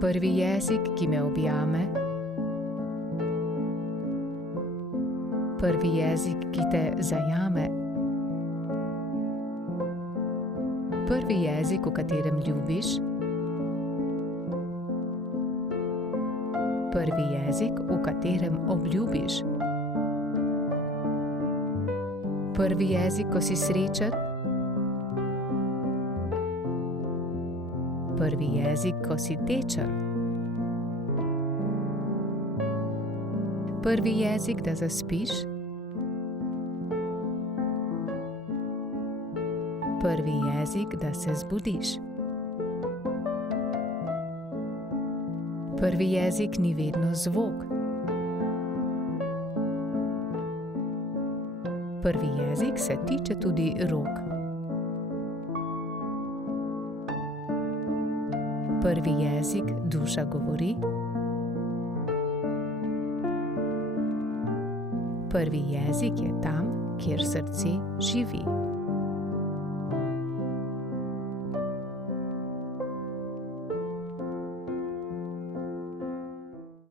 Prvi jezik, ki me objame. Prvi jezik, ki te zajame. Prvi jezik, v katerem ljubiš. Prvi jezik, v katerem obljubiš. Prvi jezik, ko si srečen. Prvi jezik, ko si tečen. Prvi jezik, da zaspiš. Prvi jezik, da se zbudiš. Prvi jezik ni vedno zvok. Prvi jezik se tiče tudi rok. Prvi jezik duša govori. Prvi jezik je tam, kjer srce živi.